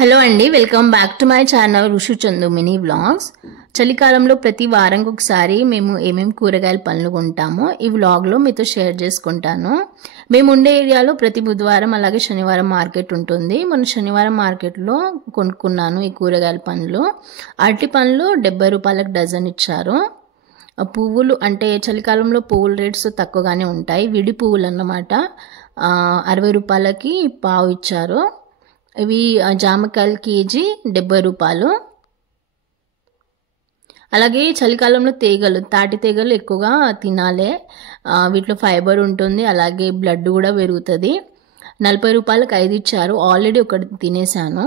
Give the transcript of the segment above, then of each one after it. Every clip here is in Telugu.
హలో అండి, welcome back to my channel Rushu Chandu mini vlogs. చలికాలంలో ప్రతి వారంకి ఒకసారి మేము ఏమేమి కూరగాయల పనులు కొంటామో ఈ వ్లాగ్లో మీతో షేర్ చేసుకుంటాను. మేము ఉండే ఏరియాలో ప్రతి బుధవారం అలాగే శనివారం మార్కెట్ ఉంటుంది. మన శనివారం మార్కెట్లో కొనుక్కున్నాను ఈ కూరగాయల పనులు. అరటి పనులు 70 రూపాయలకు డజన్ ఇచ్చారు. పువ్వులు అంటే చలికాలంలో పువ్వుల రేట్స్ తక్కువగానే ఉంటాయి. విడి పువ్వులు అన్నమాట. 60 రూపాయలకి పావు ఇచ్చారు. ఇవి జామకాయలు కేజీ 70 రూపాయలు. అలాగే చలికాలంలో తీగలు, తాటి తీగలు ఎక్కువగా తినాలి. వీటిలో ఫైబర్ ఉంటుంది, అలాగే బ్లడ్ కూడా పెరుగుతుంది. 40 రూపాయలకు 5 ఇచ్చారు. ఆల్రెడీ ఒకటి తినేసాను.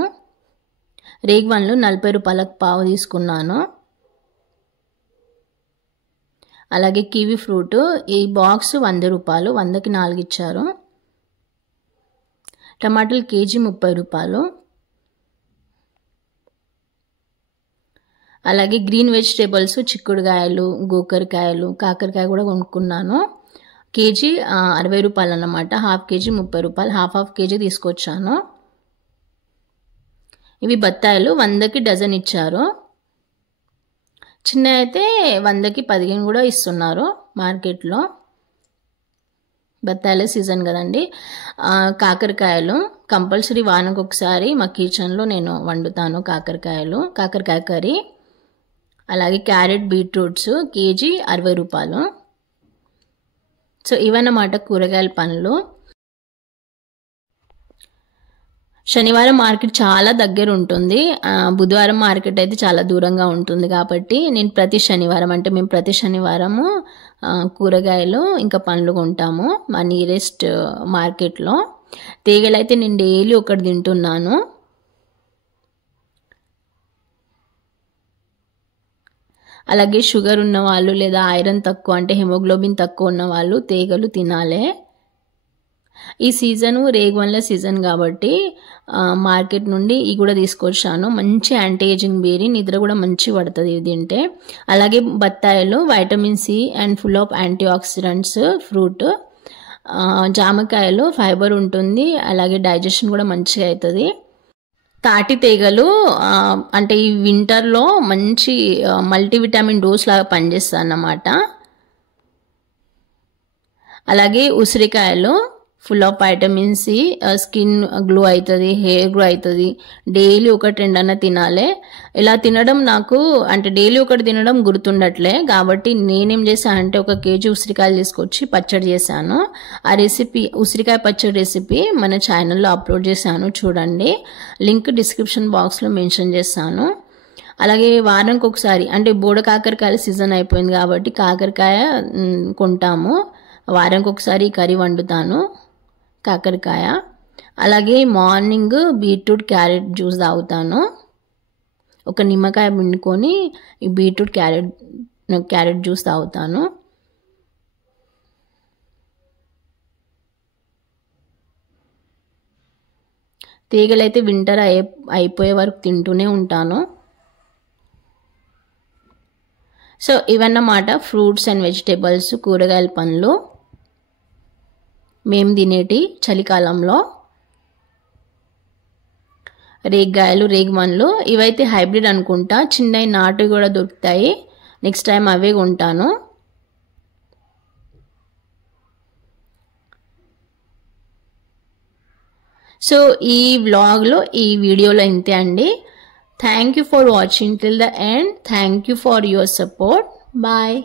రేగ్వన్లు 40 రూపాయలకు పావు తీసుకున్నాను. అలాగే కివి ఫ్రూట్ ఈ బాక్స్ 100 రూపాయలు, 100కి 4 ఇచ్చారు. టమాటాలు కేజీ 30 రూపాయలు. అలాగే గ్రీన్ వెజిటేబుల్స్ చిక్కుడుకాయలు, గోకరకాయలు, కాకరకాయ కూడా కొనుక్కున్నాను. కేజీ 60 రూపాయలు అన్నమాట. హాఫ్ కేజీ 30 రూపాయలు. హాఫ్ కేజీ తీసుకొచ్చాను. ఇవి బత్తాయిలు 100కి డజన్ ఇచ్చారు. చిన్న అయితే 100కి 15 కూడా ఇస్తున్నారు మార్కెట్లో. బత్తాయిల సీజన్ కదండి. కాకరకాయలు కంపల్సరీ వారానికి ఒకసారి మా కిచెన్లో నేను వండుతాను కాకరకాయ కర్రీ. అలాగే క్యారెట్, బీట్రూట్స్ కేజీ 60 రూపాయలు. సో ఇవన్నమాట కూరగాయల పనులు. శనివారం మార్కెట్ చాలా దగ్గర ఉంటుంది. బుధవారం మార్కెట్ అయితే చాలా దూరంగా ఉంటుంది. కాబట్టి నేను మేము ప్రతి శనివారము కూరగాయలు ఇంకా పండ్లు కొంటాము మా నియరెస్ట్ మార్కెట్లో. తీగలు అయితే నేను డైలీ ఒకటి తింటున్నాను. అలాగే షుగర్ ఉన్న వాళ్ళు లేదా ఐరన్ తక్కువ అంటే హెమోగ్లోబిన్ తక్కువ ఉన్న వాళ్ళు తీగలు తినాలి. ఈ సీజను రేగువన్ల సీజన్ కాబట్టి మార్కెట్ నుండి ఇవి కూడా తీసుకొచ్చాను. మంచి యాంటీ ఏజింగ్ బేరీ, నిద్ర కూడా మంచి పడుతుంది ఇది తింటే. అలాగే బత్తాయిలు vitamin C and full of antioxidants fruit. జామకాయలు ఫైబర్ ఉంటుంది, అలాగే డైజెషన్ కూడా మంచిగా అవుతుంది. తాటి తీగలు అంటే ఈ వింటర్లో మంచి మల్టీవిటమిన్ డోస్ లాగా పనిచేస్తుంది అన్నమాట. అలాగే ఉసిరికాయలు full of vitamin C, skin glow అవుతుంది, హెయిర్ గ్లో అవుతుంది. డైలీ 1-2 అన్న తినాలి. ఇలా తినడం నాకు అంటే డైలీ ఒకటి తినడం గుర్తుండట్లే. కాబట్టి నేనేం చేశానంటే 1 కేజీ ఉసిరికాయలు తీసుకొచ్చి పచ్చడి చేశాను. ఆ రెసిపీ ఉసిరికాయ పచ్చడి రెసిపీ మన ఛానల్లో అప్లోడ్ చేశాను, చూడండి. లింక్ డిస్క్రిప్షన్ బాక్స్లో మెన్షన్ చేస్తాను. అలాగే వారానికి ఒకసారి అంటే బోడ కాకరకాయల సీజన్ అయిపోయింది కాబట్టి కాకరకాయ కొంటాము. వారానికి ఒకసారి కర్రీ వండుతాను కాకరకాయ. అలాగే మార్నింగ్ బీట్రూట్ క్యారెట్ జ్యూస్ తాగుతాను. ఒక నిమ్మకాయ పిండుకొని ఈ బీట్రూట్ క్యారెట్ జ్యూస్ తాగుతాను. తీగలైతే వింటర్ అయిపోయే వరకు తింటూనే ఉంటాను. సో ఇవన్నమాట ఫ్రూట్స్ అండ్ వెజిటేబుల్స్, కూరగాయల పండ్లు మేము తినేటి చలికాలంలో. రేగ్గాయలు, రేగ్వన్లు ఇవైతే హైబ్రిడ్ అనుకుంటా. చిన్నవి నాటు కూడా దొరుకుతాయి. నెక్స్ట్ టైం అవే కొంటాను. సో ఈ వ్లాగ్లో ఈ వీడియోలో ఇంతే అండి. Thank you for watching till the end. Thank you for your support. Bye.